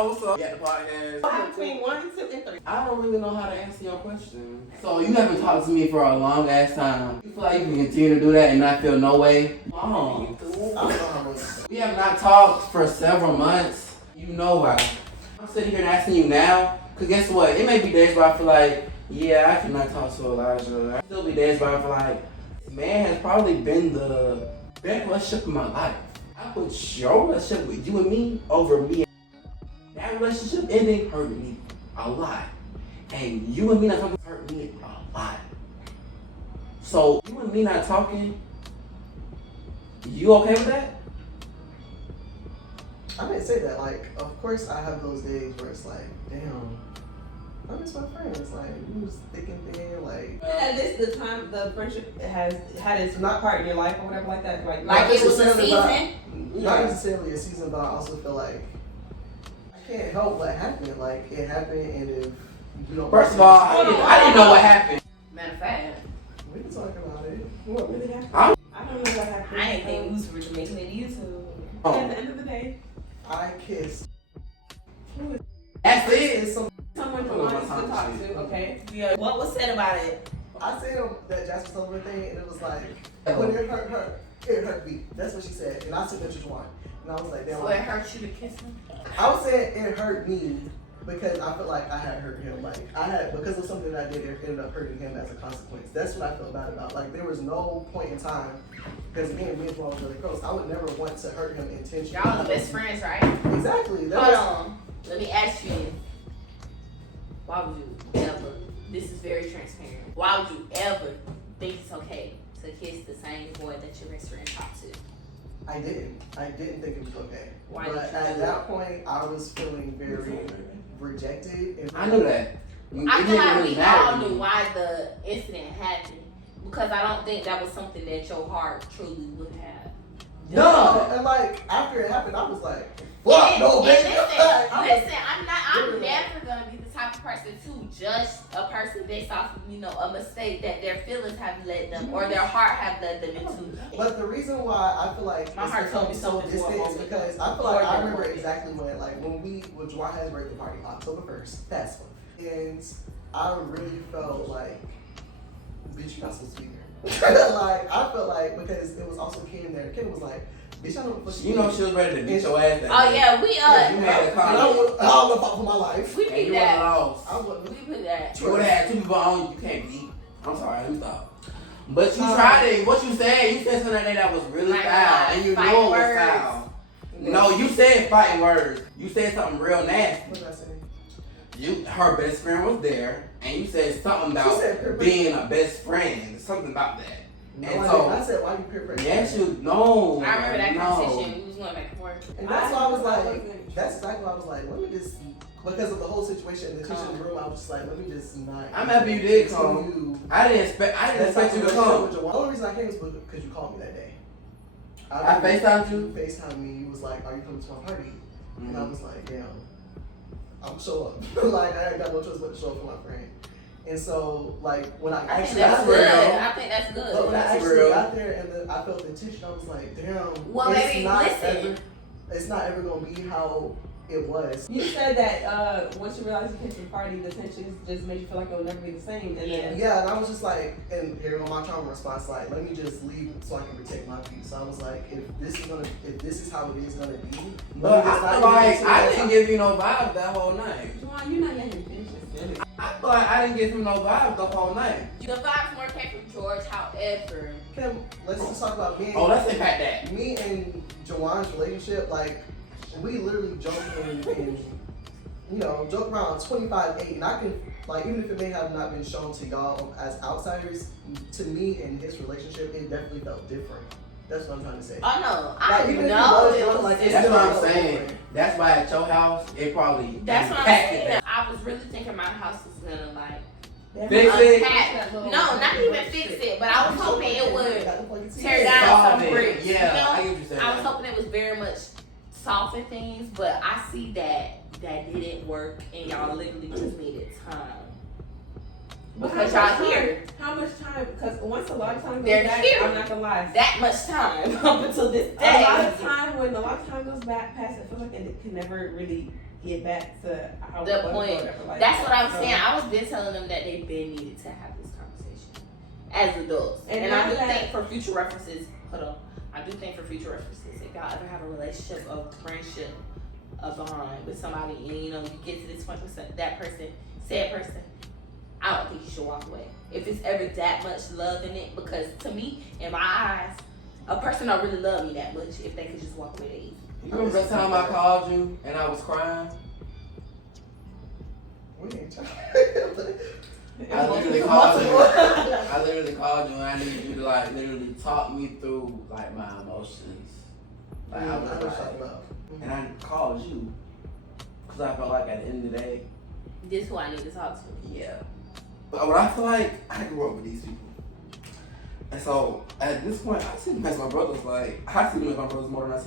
Oh, what's up? Yeah, the podcast. Between 1, 2, and 3. I don't really know how to answer your question. So you haven't talked to me for a long ass time. You feel like you can continue to do that and not feel no way? We have not talked for several months. You know why. I'm sitting here and asking you now, because guess what? It may be days where I feel like, yeah, I cannot talk to Elijah. I still be days where I feel like, this man has probably been the best relationship in my life. I put your relationship with you and me over me. That relationship ending hurt me a lot. And you and me not talking hurt me a lot. So, you and me not talking, you okay with that? I didn't say that. Like, of course I have those days where it's like, damn, I miss my friends. Like, we was thick and thin, like. And this the time the friendship has had its not part in your life or whatever like that. Like it was a season? Not necessarily a season, but I also feel like I can't help what happened. Like, it happened, and if you don't. First of all, I didn't know what happened. Matter of fact, we can talk about it. What really happened? I don't know what happened. I didn't think we was really making it YouTube. At the end of the day, I kissed. That's it. Someone from Lawrence to talk to, okay? Yeah. What was said about it? I said that Jasper Sullivan thing, and it was like, when it hurt her, it hurt me. That's what she said. And I said that you won. And I was like, damn. So it hurt you to kiss him? I was saying it hurt me because I felt like I had hurt him. Like, because of something that I did, it ended up hurting him as a consequence. That's what I felt bad about. Like, there was no point in time, because me and Jamal was really close. I would never want to hurt him intentionally. Y'all the best friends, right? Exactly. Hold on. Let me ask you. Why would you ever, this is very transparent, why would you ever think it's okay to kiss the same boy that your best friend talked to? I didn't. I didn't think it was okay. Why but did you at do that point, I was feeling very rejected. And I knew that. I feel like we all knew why the incident happened, because I don't think that was something that your heart truly would have. No, and like after it happened, I was like, "Fuck no, baby." Listen, I'm never gonna be the type of person to judge a person based off of, a mistake that their feelings have led them or their heart have led them into. But the reason why I feel like my heart told me so something distant is because I feel like I remember exactly when Juwan had his birthday party, October 1st, that's one, and I really felt like, bitch, you're not supposed to be here. Like, I felt like, because it was also Ken there. Ken was like, bitch, I don't know what she was ready to beat your ass. Oh yeah, we you made a comment. I don't know for my life. We did that. We put that. You would have had two people on you can't beat. I'm sorry, let me stop. But you tried it. What you said something that day that was really foul, and you knew it was foul. No, you said fighting words. You said something real nasty. What did I say? Her best friend was there, and you said something about being a best friend. Something about that. No, and I said, why you peer pressure? Yes, no. I remember that conversation. We was going back and forth. And that's why I was like, that's exactly why I was like, let me just, because of the whole situation, the tension in the room, I was just like, let me just not. I'm happy you did come. I didn't expect you to come. The only reason I came was because you called me that day. I FaceTimed you? You FaceTimed me. You was like, are you coming to my party? Mm-hmm. And I was like, damn, I'm show up. Like, I ain't got no choice but to show up for my friend. And so, like, when I actually got there, I think that's good. But when I actually got there and then I felt the tension, I was like, damn. Well, maybe listen. It's not ever gonna be how it was. You said that once you realized you came to the party, the tension just made you feel like it will never be the same. And yeah, and I was just like, and here on my trauma response, like, let me just leave so I can protect my peace. So I was like, if this is how it is gonna be. But I didn't give you no vibes that whole night. Juwan, you're not letting him finish this sentence. I feel like I didn't give him no vibes the whole night. The vibes more came from George, however. Let's just talk about me. Let's impact that. Me and Jawan's relationship, like, we literally joke and joke around 25-8, and I can, like, even if it may have not been shown to y'all as outsiders, to me and his relationship, it definitely felt different. That's what I'm trying to say. Oh no, I know it was like, that's what I'm saying. That's why at your house, it probably. That's what I'm saying. I was really thinking my house was gonna like fix it. No, not even fix it, but I was hoping it would tear down some bricks. Yeah, I get what you're saying. I was hoping it was very much soften things, but I see that didn't work, and y'all literally just needed time. Because y'all here. How much time? Because once a lot of time goes They're back, here. I'm not gonna lie. That much time up until this A day. lot of time, when a lot of time goes back past, I feel like it can never really get back to how The it was point. or whatever, like That's what that. I'm saying. I was been telling them that they been needed to have this conversation as adults. And I do think for future references, hold on. I do think for future references, if y'all ever have a relationship, a friendship, a bond with somebody, and you know you get to this 20%, that person, said person, I don't think you should walk away. If it's ever that much love in it, because to me, in my eyes, a person don't really love me that much if they could just walk away that easy. You remember the time I called you and I was crying? We ain't talking. I literally called you. I literally called you and I needed you to like literally talk me through like my emotions. Like I was like, and I called you because I felt like at the end of the day, This is who I need to talk to. yeah. But what I feel like, I grew up with these people. And so at this point, I see them as my brothers. Like I see them as my brothers more than I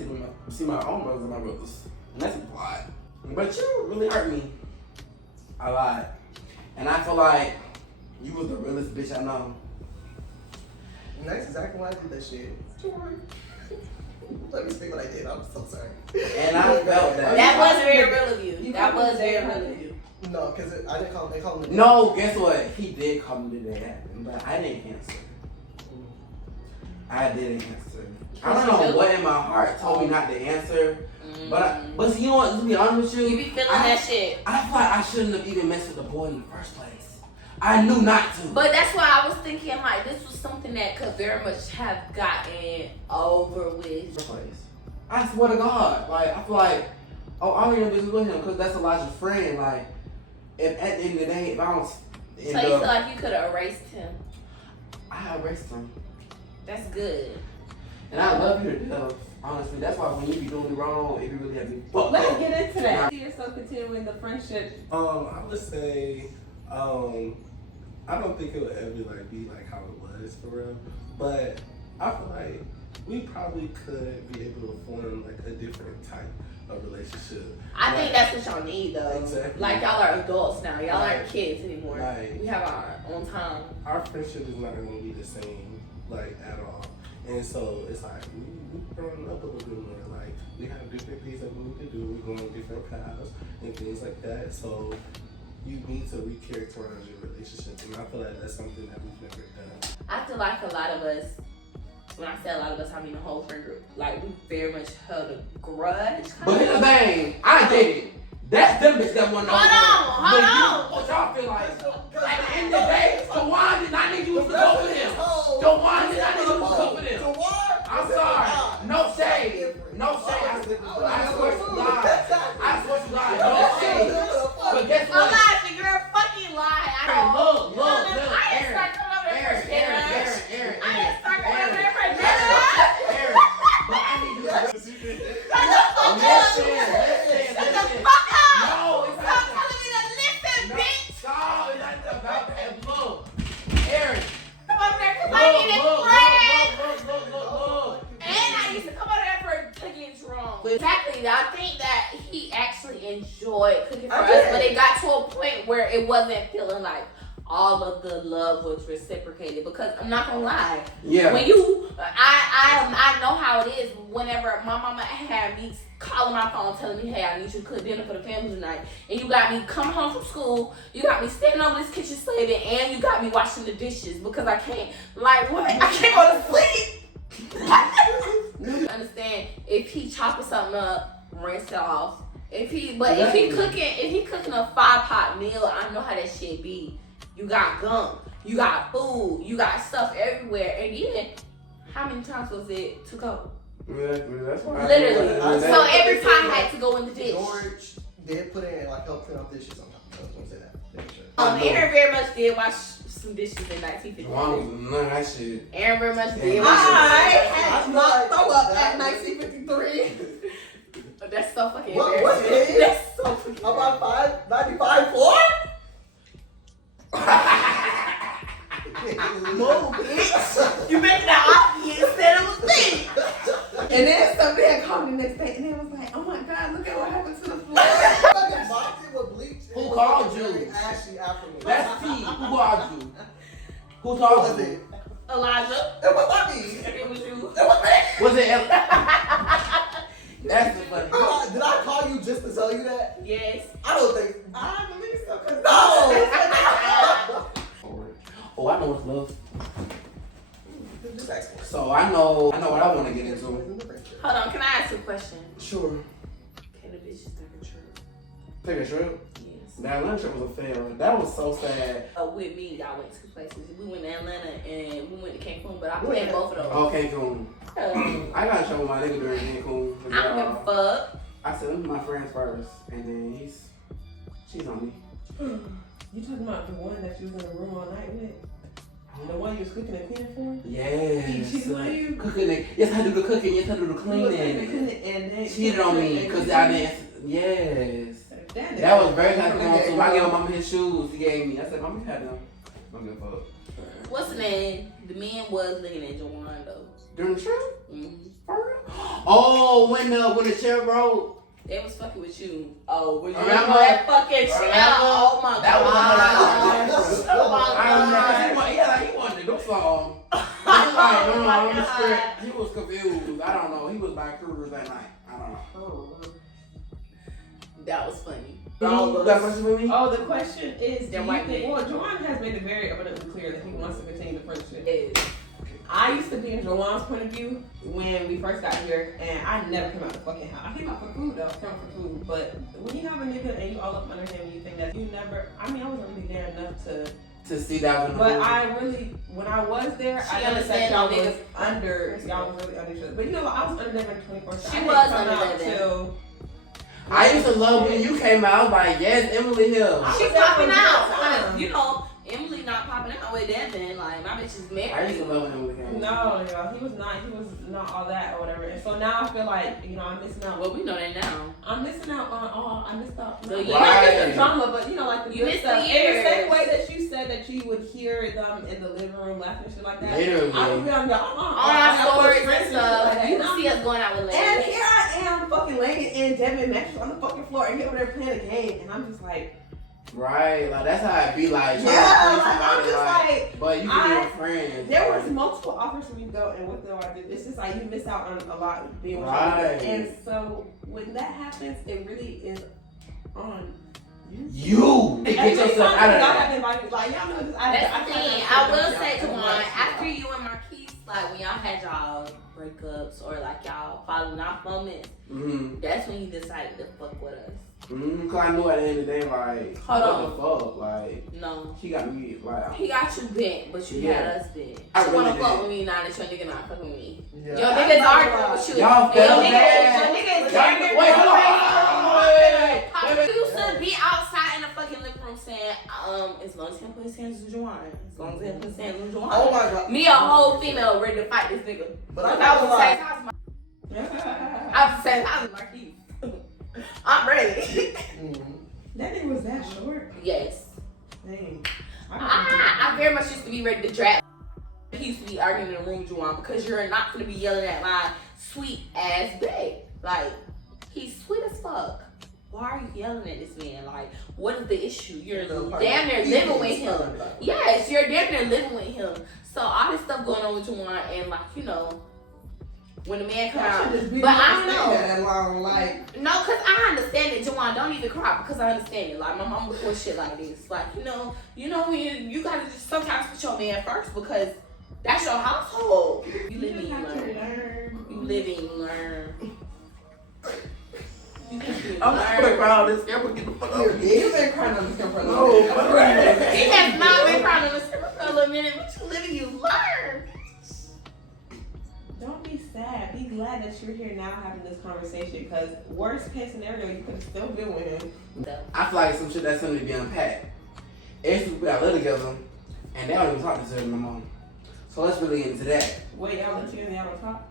see my own brothers as my brothers. And that's a lot. But you really hurt me a lot. And I feel like you was the realest bitch I know. And that's exactly why I did that shit. Let me say what I did. I'm so sorry. And I felt that. That was very real of you. You That called was me very today, real of you. No, because I didn't call him. They called him. No, guess what? He did come to that happen, but I didn't answer. I didn't answer. I don't know what in my heart told me not to answer. But you know what? To be honest with you, You be feeling that shit. I feel like I shouldn't have even messed with the boy in the first place. I knew not to. But that's why I was thinking like this was something that could very much have gotten over with. First place. I swear to God, like I feel like, oh, I'm gonna business with him because that's Elijah's friend. Like, if at the end of the day, if I don't So you feel like you could have erased him. I erased him. That's good. And I love you to death. Honestly, that's why when you be doing me wrong, if you really have me fucked Let's up. get into that. See yourself continuing the friendship. I would say, I don't think it would ever like be like how it was for real, but I feel like we probably could be able to form like a different type of relationship. I think that's what y'all need though. Exactly. Like y'all are adults now. Y'all aren't Right. kids anymore. Right. We have our own time. Our friendship is not going to be the same like at all, and so it's like we've grown up a little bit more. Like we have different things that we need to do. We're going different paths and things like that. So you need to recharacterize your relationship, and I feel like that's something that we've never done. I feel like a lot of us, when I say a lot of us, I mean the whole friend group, like we very much held a grudge. But here's the thing, I did it. That's them bitch that want to know. Hold on. What y'all feel like? At the end of the day, Dewan did not need you to go with him. Dewan did not need you to go with him. I'm sorry. No shade. No shade. I swear to God. I swear to God. No shade. But guess I'm what? lying, you're a fucking lie. Look, I didn't Aaron. start coming over there for dinner. I didn't start coming over there for dinner. Aaron. But I need you to Shut the fuck up! No, it's Stop not. telling me to listen, bitch! No, it's not about that. Look, Aaron. Come over there because I need a friend! Look. And I used to come over there for cooking wrong. Exactly. I think that he actually enjoyed cooking for I us, did. but it got to a point where it wasn't feeling like all of the love was reciprocated. Because I'm not gonna lie, Yeah. when you, I know how it is. Whenever my mama had me calling my phone, telling me, "Hey, I need you to cook dinner for the family tonight," and you got me coming home from school, you got me standing over this kitchen slaving, and you got me washing the dishes because I can't. Like what? I can't go to sleep. Understand? If he chopping something up, rinse it off. If he cooking a 5-pot meal, I know how that shit be. You got gunk, you got food, you got stuff everywhere, and then how many times was it to go? That's why. Literally. That's- So every time had to go in the dish. George did put in like help clean up dishes sometimes. I was gonna say that. Yeah, sure. Aaron very much did wash some dishes in Wrong 1953. with none of that shit. Aaron very much Damn. did. I wash feel like at that- 1953. That's so fucking What embarrassing. is? That's so fucking About 95 floor? Move, bitch. You making that obvious that it was me. And then somebody had called me the next day and it was like, oh my God, look at what happened to the floor. Fucking boxed it with bleach. Who called you? you? Ashy after me. That's T. Who called you? Who What told was you? it? Elijah. It was not me. It was you. It was me. Was it That's the funny. Did I call you just to tell you that? Yes. I don't think. I believe so. No. Oh, I know what's love. Just ask me. So I know what I want to get into. Hold on, can I ask you a question? Sure. Can the bitches take a trip? Take a trip. Yes. That lunch trip was a fail. That was so sad. With me, y'all went 2 places. We went to Atlanta and we went to Cancun, but I played both of those. Oh, Cancun. I got in trouble with my nigga during Cancun. I don't give a fuck. I said, them my friends first, and then she's on me. You talking about the one that you was in the room all night with? The one you was cooking and cleaning for? Yes. He cheated on you? Cooking it. Yes, I do the cooking. Yes, I do the You was cooking and cleaning. cleaning and then Cheated on me because I didn't. Yes. That That was very kind of thing. I gave mama his shoes. He gave me. I said, Mama, you had them. I'm gonna fuck. What's the name? The man was looking at Jawan though. During the trip? Mm-hmm. For real? Oh, when the chair broke. They was fucking with you. Oh, when you Remember? remember that fucking shit? Remember? Oh my That was god. Oh my I remember. god. He wanted to do something. He was like, no, Oh my I'm God. script. He was confused. I don't know. He was by cruisers that night. I don't know. That was funny. You got a question for me? Oh, the question is, They're do white you think, men. well, Juwan has made it very abundantly clear that he wants to continue the friendship. Is I used to be in Juwan's point of view when we first got here, and I never came out the fucking house. I came out for food though, came out for food. But when you have a nigga and you all up under him, and you think that you never, I mean, I wasn't really there enough To see that one. but I really, when I was there, She I noticed that understand y'all the was niggas. under, y'all was really under each other. But you know, I was under them in 24 She was under them. Till I used to love when you came out. I was like, yes, Emily Hill. I she was there popping for a out? good time. You know, Emily not popping out with that man. Like my bitch is married. I used to love when Emily came out. no, y'all, he was not all that or whatever. And so now I feel like, you know, I'm missing out. Well, we know that now. I'm missing out on all. I missed out. So not you- not just Right. the drama, but you know, like the You good missed stuff. the In the same years. way that you said that you would hear them in the living room laughing and shit like that. Literally. I would be on On our stories and stuff, you can see us going out with And ladies. here I am, fucking laying in Devin mattress on the fucking floor, and he over there playing a game, and I'm just like, Right, like that's how it be like. Trying yeah, to like, find I'm somebody, just like. but you can be your friends. There like, was multiple offers for me to go, and what do I do? It's just like you miss out on a lot being with Right. your And so when that happens, it really is on you. you to get Every yourself time out of y'all that. have invited, like y'all know this. That's the thing. I will say, Juwan, after you. you and Marquise, like when y'all had y'all breakups or like y'all falling off moments, that's when you decided to fuck with us. Cause I knew at the end of the day, like, Hold what the fuck, like, No. she got me, like, He got you bent, but you Yeah. had us bent. I She wanna really fuck did. with me now that your nigga not fucking with me. Yeah. Your niggas arguing with you. Y'all And your felt nigga- bad. your nigga is Y'all- arguing wait, hold on. You used to be outside in the fucking living room saying, as long as he don't put his hands on Juwan, as long as he don't put his hands on Juwan. Oh my god. Me, a whole female, ready to fight this nigga. But I I'm was not the gonna same lie. house. I was the same house as Marquise. I'm ready. That nigga was that short. Yes. Dang. I very much used to be ready to drag. He used to be arguing in the room with Juwan because you're not gonna be yelling at my sweet ass babe. Like, he's sweet as fuck. Why are you yelling at this man? Like, what is the issue? You're damn near living with him. Yes, you're damn near living with him. So all this stuff going on with Juwan, and like, you know, when the man come out, but I don't know. That long, like, No, cause I understand it, Juwan. Don't even cry because I understand it. Like my mom would push shit like this. Like you know when you gotta just sometimes put your man first because that's your household. You live and you learn. You live and you learn. You live and I'm not gonna cry on this camera. Get the fuck out of here. You've been crying on this camera for a No, little bit. He has not been crying on the camera for a little minute, but you live and you learn. Don't be sad. Be glad that you're here now having this conversation. Because worst case scenario, you could have still been with him. I feel like some shit that's something to be unpacked. It's we got live together, and they don't even talk to each other no more. So let's really get into that. Wait, y'all let you in, y'all don't talk?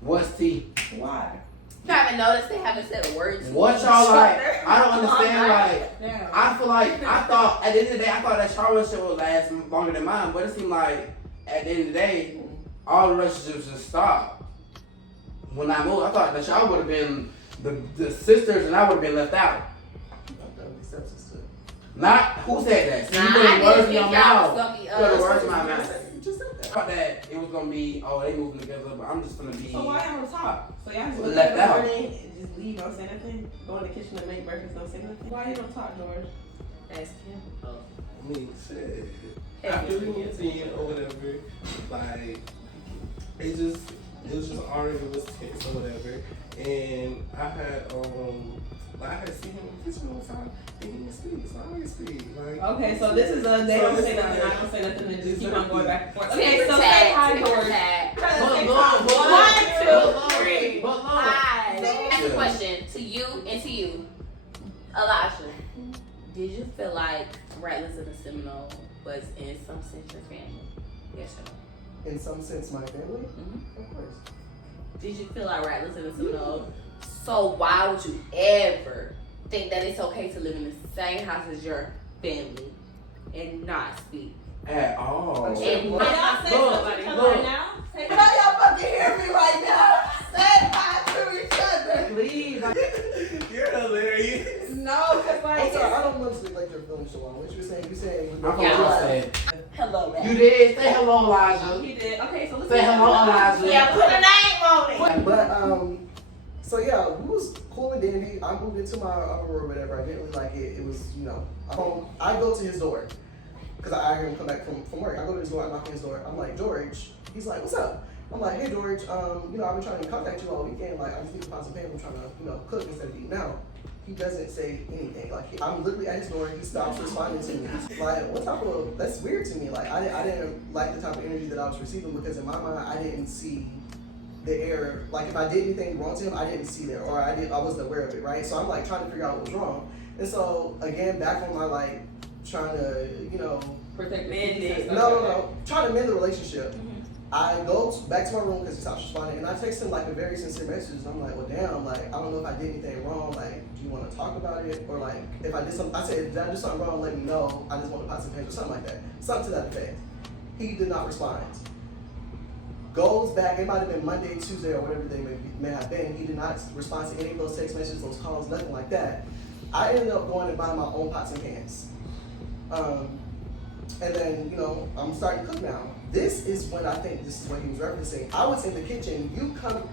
What's tea? Why? You haven't noticed they haven't said a word to What each y'all like? other. I don't understand. Like, Yeah. I feel like I thought at the end of the day, I thought that Charlotte shit would last longer than mine, but it seemed like at the end of the day, all the relationships just stopped. When I moved, I thought that y'all would have been the sisters, and I would have been left out. Not who said that. See, you Nah, put I the words didn't in your think y'all mouth. was gonna be Put the words in my You mouth. just said that. I thought that it was gonna be, oh, they moving together, but I'm just gonna be. So why y'all don't talk? So y'all just look Left at the out. morning and just leave, don't say nothing? Go in the kitchen and make breakfast, don't say nothing? Why you don't talk, George? Ask him. I mean, shit. After we went in or whatever, like, it was just already was tense or whatever. And I had seen him in the kitchen one time and he didn't speak, so I always speak. Like, Okay, so this is a they So don't it's say nothing, like- I don't say nothing, and just keep on going back and forth. Okay, Okay, so so say hi, tag, George. tag. But look, One, two, three. But look. Hi. Ask a Yeah. question to you and to you. Elijah, did you feel like Rattlers in the Seminole was in some sense your family? Yes or no? In some sense, my family. Mhm. Of course. Did you feel like Rattlers in the Seminole? So why would you ever think that it's okay to live in the same house as your family and not speak? At all. And Can not y'all say Look, something to each other look. right now? Say How y'all fucking hear me right now? Say hi to each other. Please. You're hilarious. no, cause I'm like sorry, I don't want to like your feelings, Shalon. What you were saying? You saying? I Yeah. forgot what I said. hello, man. You did. Say hello, Elijah. he did. Okay, so let's Say hello, Elijah. Yeah, put a name on it. But so yeah, we was cool and dandy. I moved into my upper room, whatever. I didn't really like it. It was, you know, I go to his door because I hear him come back from work. I go to his door, I knock on his door. I'm like, George. He's like, what's up? I'm like, hey George, you know, I've been trying to contact you all weekend. Like, I just need to find some payment. I'm trying to, you know, cook instead of eating out. He doesn't say anything. Like, I'm literally at his door. He stops responding to me. Like, what type of? That's weird to me. Like, I didn't like the type of energy that I was receiving because in my mind, I didn't see the error. Like, if I did anything wrong to him, I didn't see that, or I wasn't aware of it, right? So I'm like trying to figure out what was wrong. And so again, back on my like trying to, you know, protect the kids. no, trying to mend the relationship. I go back to my room because he stops responding, and I text him like a very sincere message. And I'm like, well, damn, like I don't know if I did anything wrong. Like, do you want to talk about it, or like if I did something? I said, did I do something wrong? Let me know. I just want to buy some pants or something like that. Something to that effect. He did not respond. Goes back. It might have been Monday, Tuesday, or whatever they may have been. He did not respond to any of those text messages, those calls, nothing like that. I ended up going and buying my own pots and pans. And then, you know, I'm starting to cook now. This is when I think this is what he was referencing. I was in the kitchen, you come,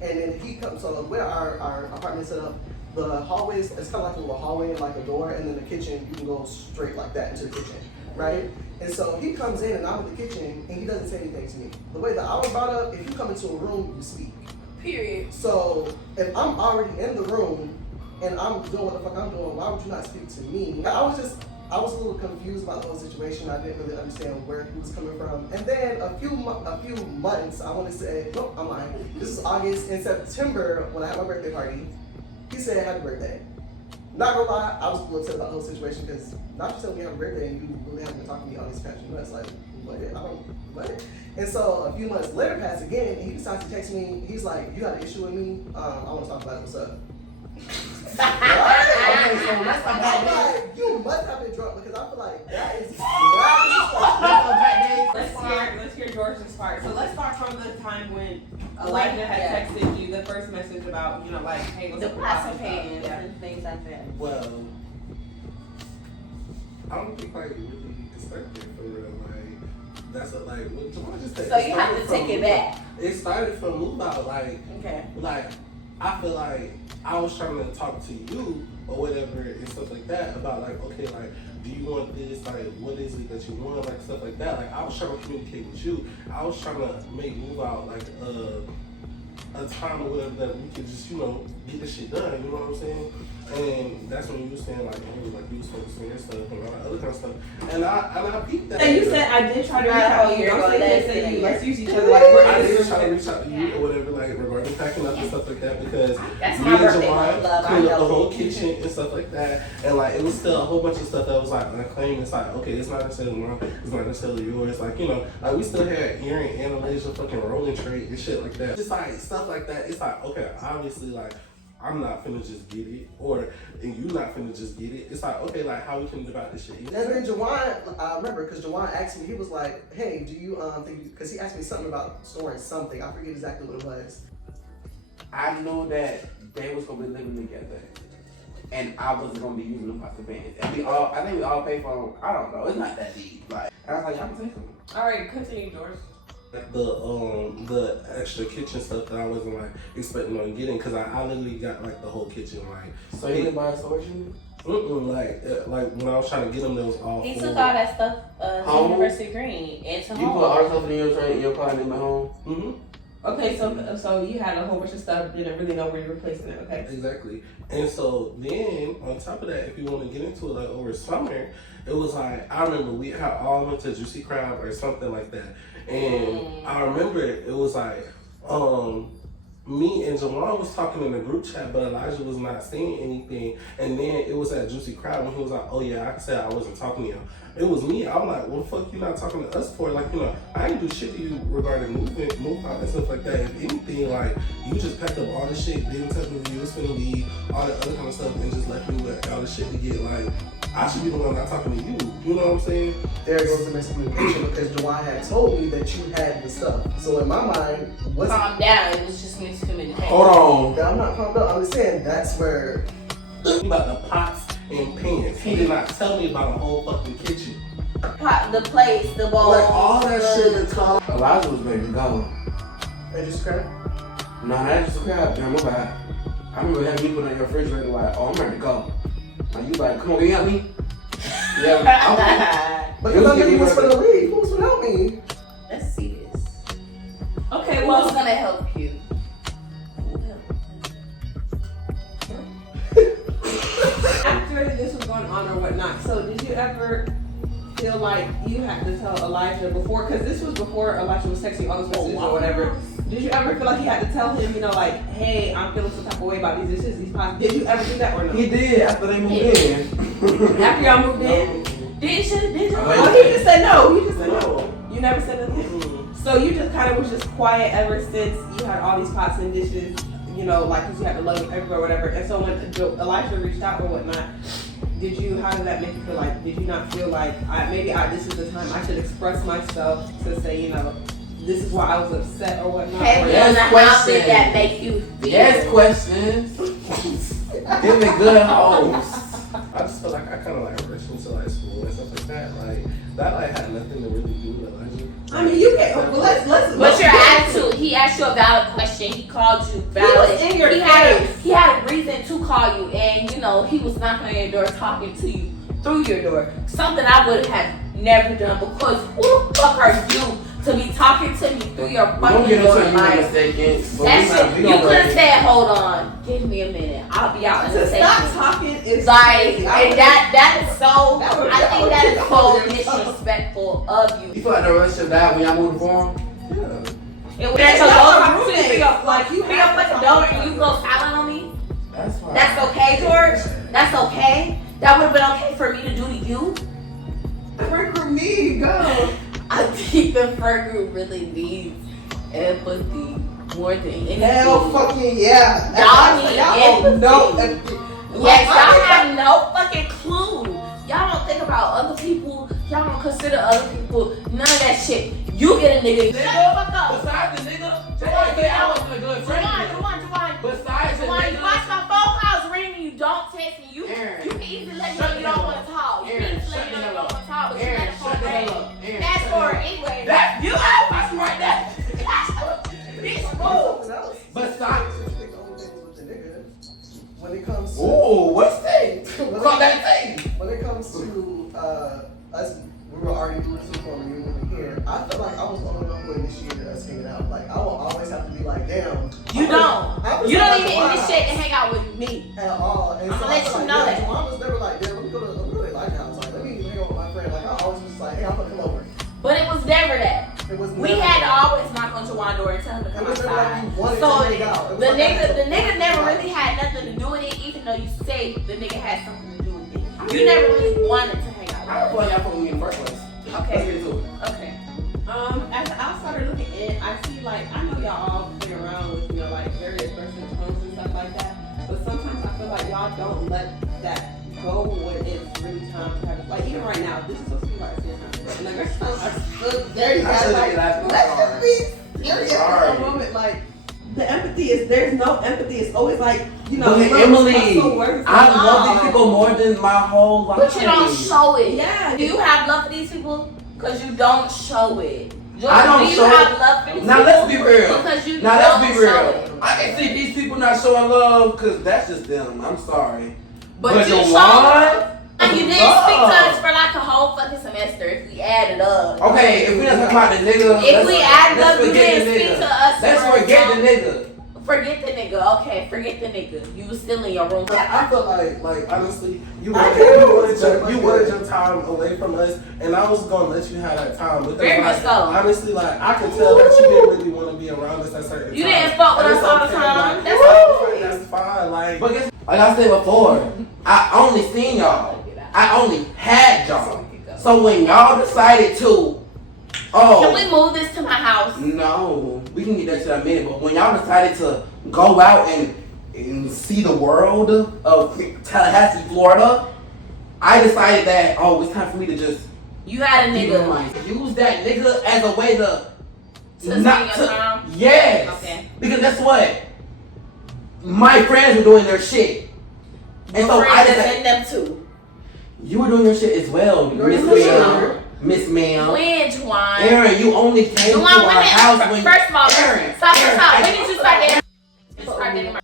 and then he comes, so where our apartment set up, the hallways, it's kind of like a little hallway and like a door, and then the kitchen, you can go straight like that into the kitchen, right? And so he comes in and I'm in the kitchen, and he doesn't say anything to me. The way that I was brought up, if you come into a room, you speak. Period. So if I'm already in the room, and I'm doing what the fuck I'm doing, why would you not speak to me? I was a little confused about the whole situation. I didn't really understand where he was coming from. And then a few months, I want to say, nope, I'm lying. This is August. In September, when I had my birthday party, he said happy birthday. Not gonna lie, I was a little upset about the whole situation because not just telling me happy birthday and you really haven't been talking to me all these past few months. Like, what? And so a few months later passed again, and he decides to text me. He's like, you got an issue with me? I want to talk about it. What's up? Okay, so let's I'm unpack this. like, you must have been drunk because I feel like that is Let's unpack this. Let's hear George's part. So let's start from the time when Elijah had texted you the first message about, you know, like, hey, what's The up? pots and Yeah. pans and things like that. Well, I don't think like really expected for real. Like that's what like what Jamal just said. So you have to take it back. It started from move out. Okay. Like I feel like I was trying to talk to you or whatever and stuff like that about like okay like do you want this like what is it that you want like stuff like that. Like I was trying to communicate with you. I was trying to make move out like a time or whatever that we could just, you know, get this shit done, you know what I'm saying? And that's when you was saying like, oh, like you was focusing on your stuff and all that other kind of stuff. And I peeped that. And you said I did try to reach out to you. You're Don't gonna say let this to it you. in. Let's use each other like we're I in did this try to room. reach out to you or whatever, like regarding packing up and stuff like that because That's me my and birthday Jamal month, love. I cleaned up know the whole it. kitchen and stuff like that. And like it was still a whole bunch of stuff that was like unclaimed. It's like, okay, it's not necessarily mine, it's not necessarily yours. Like, you know, like we still had earring and a laser fucking rolling tray and shit like that. Just like stuff like that. It's like, okay, obviously like I'm not finna just get it, and you not finna just get it. It's like, okay, like how we can divide this shit. And then Jawan, I remember because Jawan asked me, he was like, hey, do you think, because he asked me something about storing something. I forget exactly what it was. I knew that they was gonna be living together. and I wasn't gonna be using them plastic pants. And I think we all pay for them. I don't know. It's not that deep. Like I was like, y'all can take them. All right, continue, Doris. The extra kitchen stuff that I wasn't like expecting on getting, because I literally got like the whole kitchen like. So you didn't buy a storage unit? Like when I was trying to get them, there was all. He took all that stuff to University Green and to You home. put all the stuff in your train, your car, and in at home. Mm-hmm. Okay, so you had a whole bunch of stuff, didn't really know where you were placing it. Okay. Exactly. And so then on top of that, if you want to get into it like over summer, it was like I remember we had all went to Juicy Crab or something like that. And I remember it was like me and Jawan was talking in the group chat, but Elijah was not saying anything. And then it was at Juicy Crab when he was like, "Oh yeah, I said I wasn't talking to y'all." It was me. I'm like, "What the fuck you not talking to us for?" Like, you know, I didn't do shit to you regarding move out and stuff like that. If anything, like you just packed up all the shit, didn't tell me you was finna leave, all the other kind of stuff, and just left me with all the shit to get. Like, I should be the one not talking to you. You know what I'm saying? There goes the miscommunication because Jawan had told me that you had the stuff. So in my mind, what's Calm down. It was just miscommunication. Hold on. I'm not calmed up. I'm just saying that's where About the pots and pans. He did not tell me about a whole fucking kitchen. The plates, the bowls. Like all that shit is called. Elijah was ready to go. I just crap. No, that just crap. Damn, my bad. I remember having you put on your refrigerator like, "Oh, I'm ready to go." Like you like, "Come on, can you help me?" Yeah. Because I knew you was gonna leave. Who was gonna help me? Let's see this. Okay, Who's well, gonna help you? after this was going on or whatnot, so did you ever feel like you had to tell Elijah before, because this was before Elijah was texting all those messages or whatever, did you ever feel like you had to tell him, you know, like, "Hey, I'm feeling some type of way about these dishes, these pots"? Did you ever do that or no? He did after they moved in. After y'all moved in? Did you? Oh, he just said no. He just said no. You never said anything? So you just kind of was just quiet ever since you had all these pots and dishes, you know, like, because you had to lug them everywhere or whatever. And so when Elijah reached out or whatnot, how did that make you feel? Like, did you not feel like, this is the time I should express myself to say, you know, this is why I was upset or whatnot? Heavy Yes, on the how question. did that make you feel? Yes, questions. Give me good hoes. I just feel like I kind of like rushed into like school and stuff like that. Like that like had nothing to really do with Elijah. I mean, you can't. Well, let's. But your attitude, he asked you a valid question. He called you valid. He was in your He had a reason to call you, and you know he was knocking on your door, talking to you through your door. Something I would have never done, because who the fuck are you to be talking to me through your Don't fucking get door? into you Like, mistaken. that shit, you could have said, "Hold on, give me a minute. I'll be out in a To stop second." talking is Like, crazy. and that is so. That would- I think that is so disrespectful of you. You feel like the relationship died when y'all moved to farm? Yeah. It was at your Y'all are door. roommates. Like, you Pick have up to at the talk door to and you each go other. silent on me. That's fine. That's okay, George. That's okay. That would have been okay for me to do to you. Friend group need go. I think the friend group really needs empathy more than anything. Hell fucking yeah. Y'all need Y'all know empathy. empathy. Yes, y'all have no fucking clue. Y'all don't think about other people. Y'all don't consider other people. None of that shit. You get a nigga. Shut the fuck up. Besides the nigga, Jawan said I wasn't a good friend. Juwan. Besides the Juwan, you nigga. watch my phone calls ring and you don't text me. You Aaron. can easily let me Shut know you the hell don't up. want to talk. You can Aaron, easily let shut me the know you hell don't up. want to talk, but you Aaron, let the shut phone the hell ring. up. Aaron, Fast shut the forward hell up. anyway. That you that's right there. Bitch, Something else. Besides. When it comes to Ooh, what's that? Call that thing. when it comes to us, we were already doing this before we moved here. I felt like I was the only one who initiated us hanging out. Like I will always have to be like, damn. You don't. I was You don't like, even wow. initiate to hang out with me. At all. And I'ma so let I feel you like, know yeah, that. Jawan was never like, damn, let me go to like house. Like, let me hang out with my friend. Like, I always was just like, hey, I'm gonna come over. But it was never that. It was We never had to that. always knock on Jawan's door and tell him to come It was never like outside. you wanted So to hang out. It was the like nigga never really had nothing to do with it, even though you say the nigga had something to do with it. You never really wanted to hang out. I don't feel like y'all put me in the first place. Let's Okay. get into it. Okay. As an outsider looking in, I see, like, I know y'all all play around with, you know, like, very aggressive tones and stuff like that, but sometimes I feel like y'all don't let that go when it's really time to have it. Like, even right now, this is supposed to be like a serious time, and every time I stood there, you I guys said like, it last let's night. just be serious for Sorry. a moment. Like, the empathy is, there's no empathy. It's always like, you know, But little Emily, hustle words. I love these people more than my whole life. But you don't show it. Yeah. Do you have love for these people? Because you don't show it. I don't do you show have it. love for these Now people? let's be real. Because you Now don't let's be show real. it. I can see these people not showing love because that's just them. I'm sorry. But you the show one- and you didn't speak to us for like a whole fucking semester if we added up. Okay, if we don't talk about the nigga, If we add let's up, you forget didn't the speak nigga. to us. Let's for forget some- the nigga. Forget the nigga. Okay, forget the nigga. You was still in your room. I feel like honestly, you I wanted, can't you, believe wanted it's your, so you much wanted better. your time away from us, and I was gonna let you have that time. Because Very much like, so. honestly, like I can tell that you didn't really want to be around us at certain You times. didn't fuck with And us it's all the okay, time. like, That's like, that's fine. Like, But guess, like I said before, I only seen y'all. I only had y'all. So when y'all decided to, Can we move this to my house? no, we can get that shit in a minute. But when y'all decided to go out and see the world of Tallahassee, Florida, I decided that it's time for me to just You had a nigga. use that nigga as a way to To not spend your time? Yes. Okay. Because guess what? My friends were doing their shit, and so I Friends decided and them too. you were doing your shit as well, Miss doing your Ma'am. Miss Ma'am. When, Juwan? Aaron, you only came to Juwan, our when house did, when first of all, Aaron, stop. Aaron, When did you start dating? Start dating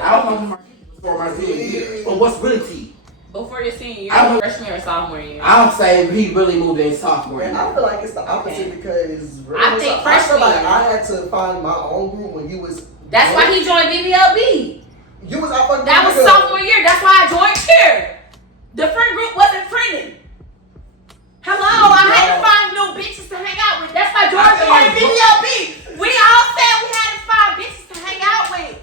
I was on her before my senior year. But what's really tea? Before your senior year, I was- freshman or sophomore year. I'll say he really moved in sophomore And year. I feel like it's the opposite Okay. because I think I freshman feel like year. I had to find my own group when you was. That's why he joined BBLB. You was out fucking. That was nigga. sophomore year. That's why I joined cheer. The friend group wasn't friending. Hello, I had to find new bitches to hang out with. That's why George joined BBLB. We all said we had to find bitches to hang out with.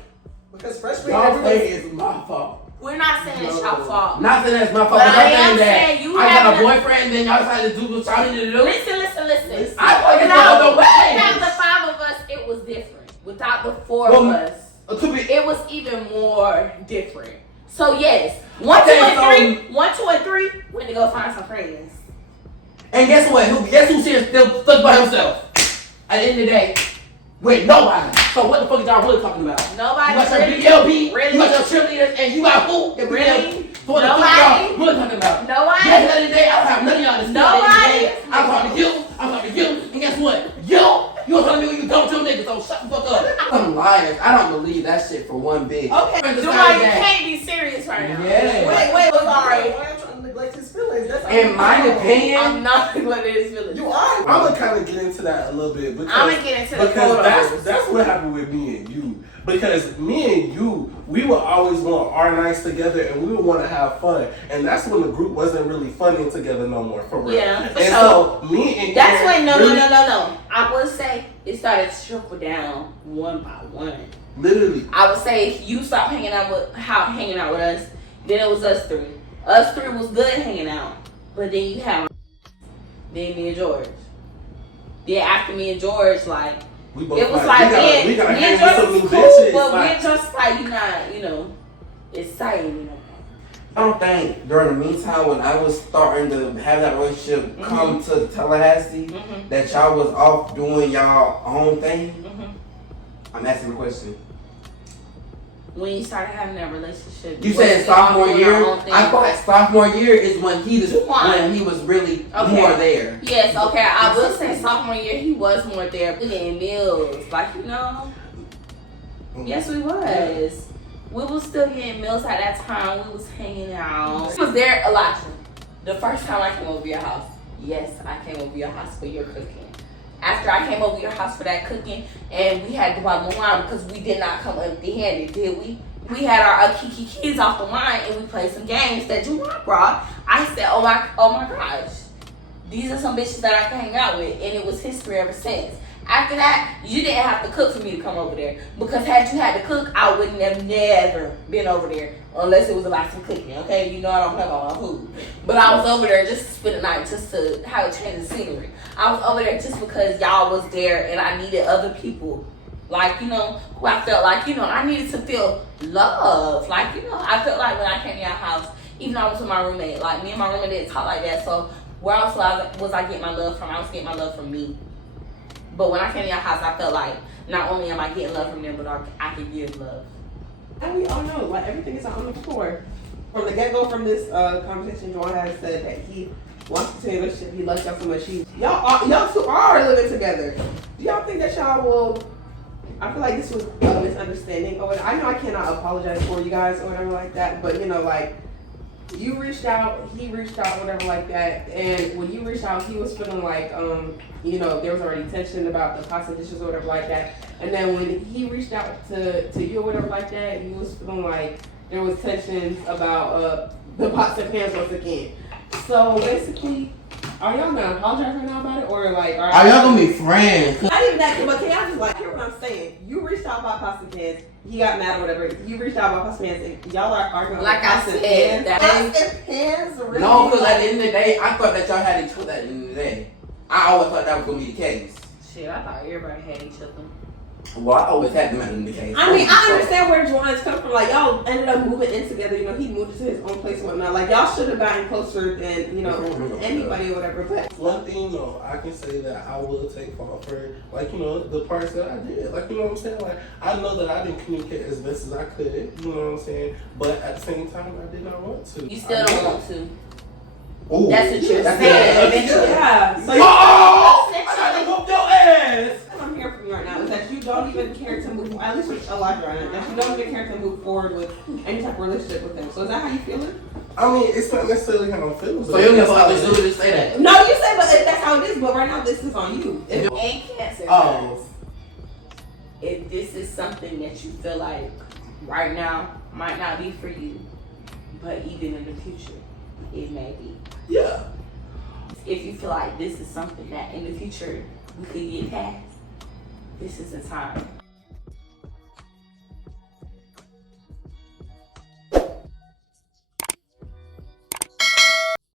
Because freshman Y'all year, say it's my fault. We're not saying it's your fault. Not saying that's my fault, But but I I'm am saying that saying you I got having a a- boyfriend, then y'all decided to do what y'all needed to do. Listen. I fucking Without found the without way. the five of us, it was different. Without the four Well, of us, To be it was even more different. So yes, 1, 2, Okay, and so- 3. 1, 2, and 3. Went to go find some friends. And guess what? Guess who's here still stuck by himself? At the end of the day, with nobody. So what the fuck is y'all really talking about? Nobody You got your really- BLB, really? you got your cheerleaders, and you got who? Your Really? BLB. So what the fuck Nobody? y'all really talking about? Nobody. Yes, at the end of the day, I don't have none of y'all to see. Nobody? I'm talking to you, and guess what? You don't tell me what you don't do, nigga, so shut the fuck up. I'm lying. I don't believe that shit for one bit. Okay, Friends Dubai, decide you that. can't be serious right now. Yeah. Wait, sorry. Why am I trying to neglect his feelings? That's In my opinion, I'm not what it is feeling. You are. I'm gonna kind of get into that a little bit because I'm gonna get into the because photos. that's what happened with me and you. Because me and you, we would always want our nights together and we would want to have fun. And that's when the group wasn't really funning together no more, for real. Yeah, for and sure. so me and That's Karen when no. really- I would say it started to trickle down one by one. Literally. I would say you stopped hanging out with us. Then it was us three. Us three was good hanging out, but then you have then me and George. Then after me and George, like We both it was we like gotta, me we gotta and hang with George some new was cool, bitches. but like, we're just like exciting. I don't think during the meantime when I was starting to have that relationship come to Tallahassee Mhm. that y'all was off doing y'all own thing. Mhm. I'm asking the question. When you started having that relationship, You was said it sophomore all year. your own thing? I thought sophomore year is when he was really Okay. more there. Yes, okay. I will say sophomore year he was more there. We getting meals, Yes, we was. We was still getting meals at that time. We was hanging out. He was there a lot. The first time I came over your house, yes, I came over your house for your cooking. After I came over your house for that cooking, and we had to buy the wine because we did not come empty-handed, did we? We had our Akiki kids off the wine, and we played some games that Juwan brought. I said, oh my gosh, these are some bitches that I can hang out with, and it was history ever since. After that, you didn't have to cook for me to come over there. Because had you had to cook, I would have never been over there. Unless it was about some cooking, okay? You know I don't play about my food. But I was over there just to spend the night, just to have a change of scenery. I was over there just because y'all was there and I needed other people. Who I felt like, I needed to feel love. I felt like when I came to your house, even though I was with my roommate, me and my roommate didn't talk like that. So where else was I getting my love from? I was getting my love from me. But when I came to your house, I felt like not only am I getting love from them, but I could give love. And we all know, like, everything is on the floor. From the get-go, from this conversation, Juwan has said that he wants to continue a relationship. He loves y'all so much. Y'all two are living together. Do y'all think that y'all will? I feel like this was a misunderstanding. Or I know I cannot apologize for you guys or whatever like that, but you know, like, you reached out, he reached out, whatever like that, and when you reached out, he was feeling like, you know, there was already tension about the pasta dishes or whatever like that, and then when he reached out to you or whatever like that, he was feeling like there was tensions about the pots and pans once again. So basically, are y'all gonna apologize right now about it, or like, are y'all gonna be friends? Not even that, but can y'all just like hear what I'm saying? You reached out about pasta pans, he got mad or whatever. You reached out about pasta pans, and y'all are arguing Like about I pasta said, pans. Pasta pans, really? No, because at the end of the day, I thought that y'all had each other at the end of the day. I always thought that was gonna be the case. Shit, I thought everybody had each other. Well, I always had them at the end of the case. I mean, I understand where Juwan is coming from. Like, y'all ended up moving in together. You know, he moved to his own place and whatnot. Like, y'all should have gotten closer than, you know, anybody or whatever. But one thing though, I can say that I will take fault for, like, you know, the parts that I did. Like, you know what I'm saying? Like, I know that I didn't communicate as best as I could. You know what I'm saying? But at the same time, I did not want to. You still don't want to. Ooh. That's what you're That's saying. it. Eventually. yeah. So Oh! I gotta whoop your ass! what I'm hearing from you right now is that you don't even care to move, at least with Elijah right now, that you don't even care to move forward with any type of relationship with him. So is that how you feel it? I mean, it's not necessarily how I'm feeling. So you never understood to say that? No, you say, but that's how it is. But right now, this is on you. If, And Cancer Oh. says, if this is something that you feel like right now might not be for you, but even in the future, it may be. Yeah. If you feel like this is something that in the future we could get past, this is the time